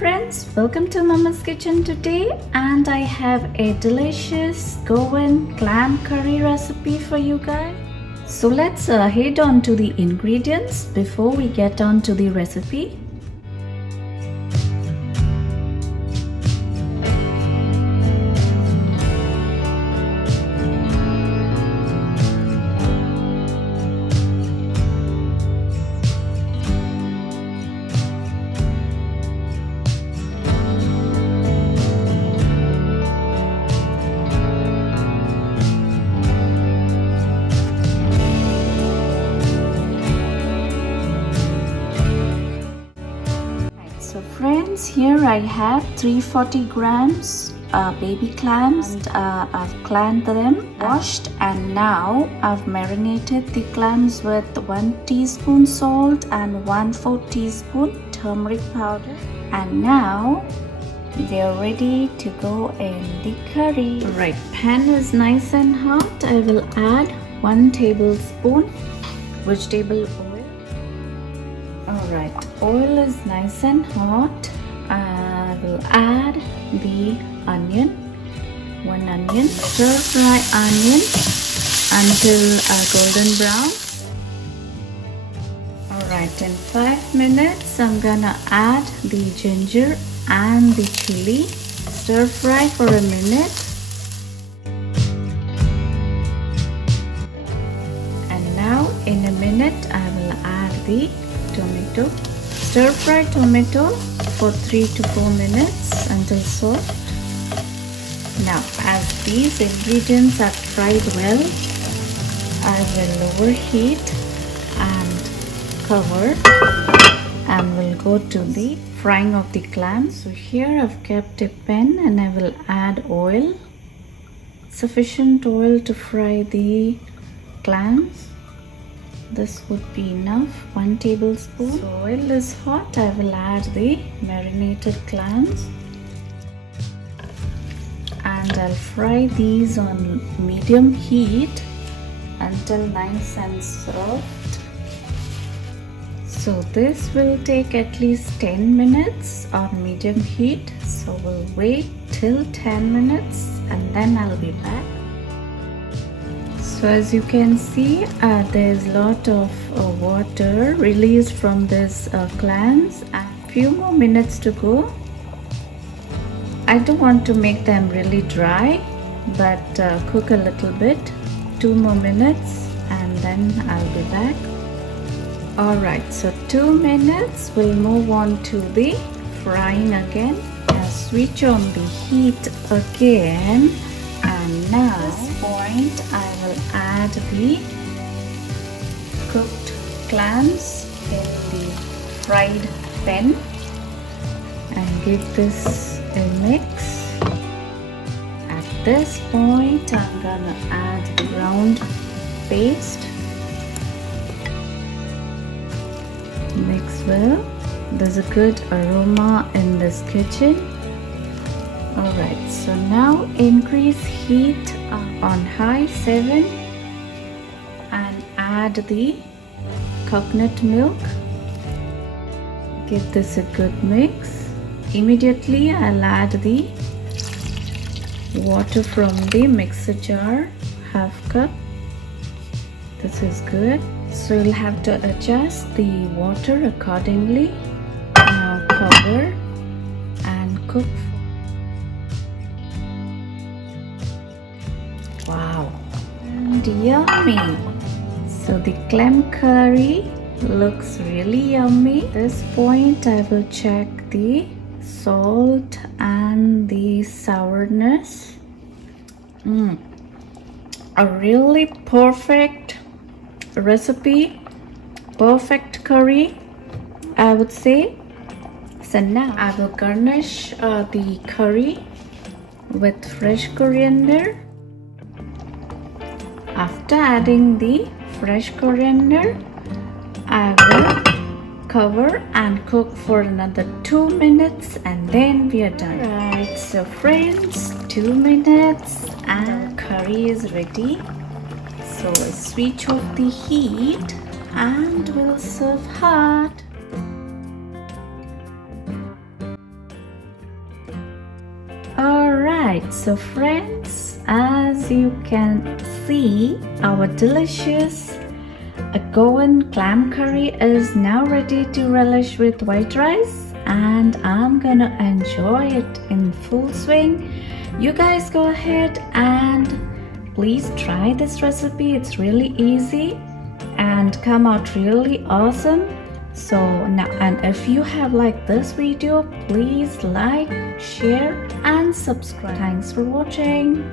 friends, welcome to Mama's Kitchen today, and I have a delicious Goan clam curry recipe for you guys. So let's head on to the ingredients before we get on to the recipe. So friends, here I have 340 grams baby clams, and I've cleaned them, washed, and now I've marinated the clams with 1 teaspoon salt and 1/4 teaspoon turmeric powder, and now they're ready to go in the curry. Alright, pan is nice and hot. I will add 1 tablespoon vegetable oil. Alright, oil is nice and hot. I will add the onion, 1 onion, stir fry onion until golden brown. Alright, in 5 minutes I'm gonna add the ginger and the chili. Stir fry for a minute. And now in a minute I will add the tomato. Stir fry tomato for 3 to 4 minutes until soft. Now as these ingredients are fried well, I will lower heat and cover and will go to the frying of the clams. So here I've kept a pan and I will add oil, sufficient oil to fry the clams. This would be enough, 1 tablespoon. So oil is hot, I will add the marinated clams and I'll fry these on medium heat until nice and soft. So this will take at least 10 minutes on medium heat. So we'll wait till 10 minutes and then I'll be back. So as you can see, there's a lot of water released from this clams, and a few more minutes to go. I don't want to make them really dry, but cook a little bit. 2 more minutes and then I'll be back. Alright, so 2 minutes, we'll move on to the frying again. Now switch on the heat again, and now at this point I will add the cooked clams in the fried pan and give this a mix. At this point I'm gonna add the ground paste. Mix well. There's a good aroma in this kitchen. Alright, so now increase heat on high 7 and add the coconut milk. Give this a good mix. Immediately I'll add the water from the mixer jar, 1/2 cup. This is good. So you'll have to adjust the water accordingly. Now cover and cook. Wow, and yummy! So the clam curry looks really yummy. At this point I will check the salt and the sourness. A really perfect recipe, perfect curry, I would say. So now I will garnish the curry with fresh coriander. After adding the fresh coriander, I will cover and cook for another 2 minutes and then we are done. Right, so friends, 2 minutes and curry is ready. So switch off the heat and we'll serve hot. Alright, so friends, as you can see, our delicious Goan clam curry is now ready to relish with white rice, and I'm gonna enjoy it in full swing. You guys go ahead and please try this recipe. It's really easy and come out really awesome. So now, and if you have liked this video, please like, share and subscribe. Thanks for watching.